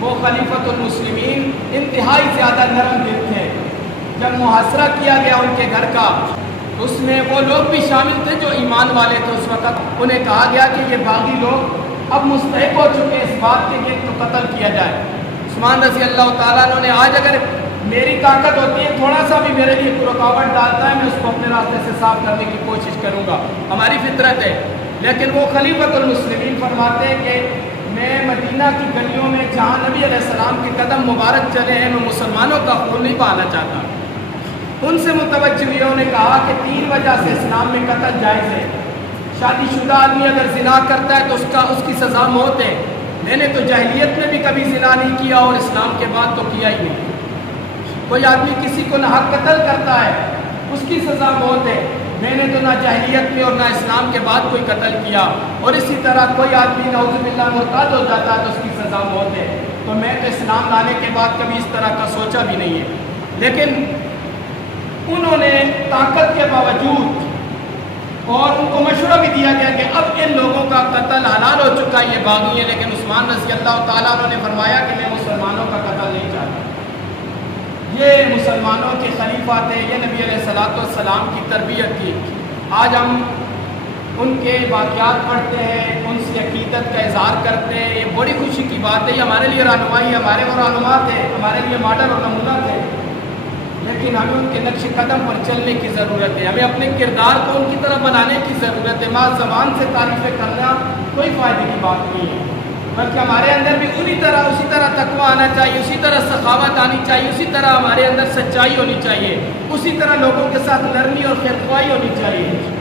وہ خلیفۃ المسلمین انتہائی زیادہ نرم دل تھے۔ جب محاصرہ کیا گیا ان کے گھر کا، اس میں وہ لوگ بھی شامل تھے جو ایمان والے تھے اس وقت۔ انہیں کہا گیا کہ یہ باغی لوگ اب مستحق ہو چکے اس بات کے کہ تو قتل کیا جائے۔ عثمان رضی اللہ تعالیٰ عنہ نے آج اگر میری طاقت ہوتی ہے تھوڑا سا بھی میرے لیے رکاوٹ ڈالتا ہے، میں اس کو اپنے راستے سے صاف کرنے کی کوشش کروں گا، ہماری فطرت ہے۔ لیکن وہ خلیفۃ المسلمین فرماتے ہیں کہ میں مدینہ کی گلیوں میں جہاں نبی علیہ السلام کے قدم مبارک چلے ہیں میں مسلمانوں کا خون نہیں بہانا چاہتا۔ ان سے متوجہوں نے کہا کہ 3 وجہ سے اسلام میں قتل جائز ہے۔ شادی شدہ آدمی اگر زنا کرتا ہے تو اس کی سزا موت ہے۔ میں نے تو جاہلیت میں بھی کبھی زنا نہیں کیا اور اسلام کے بعد تو کیا ہی نہیں۔ کوئی آدمی کسی کو ناحق قتل کرتا ہے اس کی سزا موت ہے۔ میں نے تو نہ جاہلیت میں اور نہ اسلام کے بعد کوئی قتل کیا، اور اسی طرح کوئی آدمی نعوذ باللہ مرتد ہو جاتا ہے تو اس کی سزا موت ہے۔ تو میں تو اسلام لانے کے بعد کبھی اس طرح کا سوچا بھی نہیں ہے۔ لیکن انہوں نے طاقت کے باوجود، اور ان کو مشورہ بھی دیا گیا کہ اب ان لوگوں کا قتل حلال ہو چکا ہے، یہ باغی ہے، لیکن عثمان رضی اللہ تعالیٰ عنہ نے فرمایا کہ میں مسلمانوں کا قتل نہیں چاہتا۔ یہ مسلمانوں کے خلیفہ تھے، یہ نبی علیہ الصلوۃ والسلام کی تربیت تھی۔ آج ہم ان کے واقعات پڑھتے ہیں، ان سے عقیدت کا اظہار کرتے ہیں، یہ بڑی خوشی کی بات ہے۔ یہ ہمارے لیے رہنمائی، ہمارے وہ رہنما تھے، ہمارے لیے ماڈل اور نمونہ تھے، لیکن ہمیں ان کے نقش قدم پر چلنے کی ضرورت ہے۔ ہمیں اپنے کردار کو ان کی طرح بنانے کی ضرورت ہے۔ محض زبان سے تعریفیں کرنا کوئی فائدے کی بات نہیں ہے، بلکہ ہمارے اندر بھی اسی طرح تقویٰ آنا چاہیے، اسی طرح سخاوت آنی چاہیے، اسی طرح ہمارے اندر سچائی ہونی چاہیے، اسی طرح لوگوں کے ساتھ نرمی اور خیرخواہی ہونی چاہیے۔